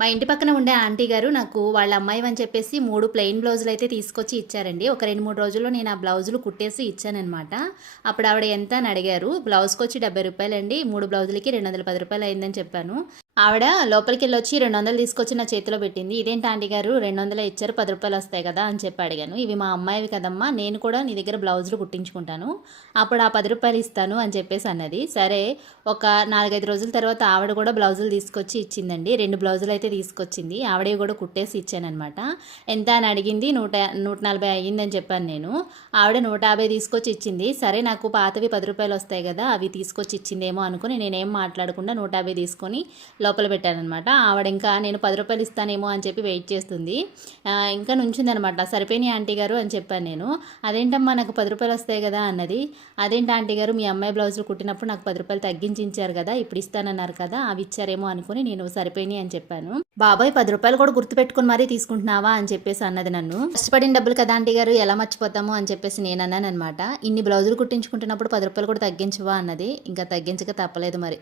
మా ఇంటి పక్కన ఉండే ఆంటీ గారు నాకు వాళ్ళ అమ్మాయి అని చెప్పేసి మూడు ప్లెయిన్ బ్లౌజులు అయితే తీసుకొచ్చి ఇచ్చారండి. ఒక రెండు మూడు రోజుల్లో నేను ఆ బ్లౌజులు కుట్టేసి ఇచ్చానమాట అప్పుడు ఆవిడ ఎంత అని అడిగారు. బ్లౌజ్కి వచ్చి డెబ్బై రూపాయలండి. మూడు బ్లౌజులకి రెండు వందల పది రూపాయలు అయిందని చెప్పాను. ఆవిడ లోపలికి వెళ్ళి వచ్చి రెండు వందలు తీసుకొచ్చి నా చేతిలో పెట్టింది. ఇదేంటి ఆంటీ గారు? రెండు వందలు ఇచ్చారు పది రూపాయలు వస్తాయి కదా అని చెప్పి అడిగాను. ఇవి మా అమ్మాయివి కదమ్మా నేను కూడా నీ దగ్గర బ్లౌజులు కుట్టించుకుంటాను. అప్పుడు ఆ పది రూపాయలు ఇస్తాను అని చెప్పేసి అన్నది. సరే ఒక నాలుగైదు రోజుల తర్వాత ఆవిడ కూడా బ్లౌజులు తీసుకొచ్చి ఇచ్చిందండి. రెండు బ్లౌజులు అయితే తీసుకొచ్చింది. ఆవిడవి కూడా కుట్టేసి ఇచ్చానమాట ఎంత అని అడిగింది నూట నూట నలభై అయ్యిందని చెప్పాను నేను. ఆవిడ నూట యాభై తీసుకొచ్చి ఇచ్చింది. సరే నాకు పాతవి పది రూపాయలు వస్తాయి కదా అవి తీసుకొచ్చి ఇచ్చిందేమో అనుకుని నేనేం మాట్లాడకుండా నూట యాభై తీసుకొని లోపల పెట్టానమాట ఆవిడ ఇంకా నేను పది రూపాయలు ఇస్తానేమో అని చెప్పి వెయిట్ చేస్తుంది. ఇంకా నుంచిందనమాట సరిపోయినాయి ఆంటీ గారు అని చెప్పాను నేను. అదేంటమ్మా నాకు పది రూపాయలు వస్తాయి కదా అన్నది. అదేంటి ఆంటీ గారు మీ అమ్మాయి బ్లౌజులు కుట్టినప్పుడు నాకు పది రూపాయలు తగ్గించి ఇచ్చారు కదా ఇప్పుడు ఇస్తానన్నారు కదా అవి ఇచ్చారేమో అనుకుని నేను సరిపోయినాయి అని చెప్పాను. బాబాయ్ పది రూపాయలు కూడా గుర్తుపెట్టుకుని మరీ తీసుకుంటున్నావా అని చెప్పేసి అన్నది నన్ను. కష్టపడిన డబ్బులు కదా ఆంటీ గారు ఎలా మర్చిపోతాము అని చెప్పేసి నేను అన్నాను అనమాట ఇన్ని బ్లౌజులు కుట్టించుకుంటున్నప్పుడు పది రూపాయలు కూడా తగ్గించవా అన్నది. ఇంకా తగ్గించక తప్పలేదు మరి.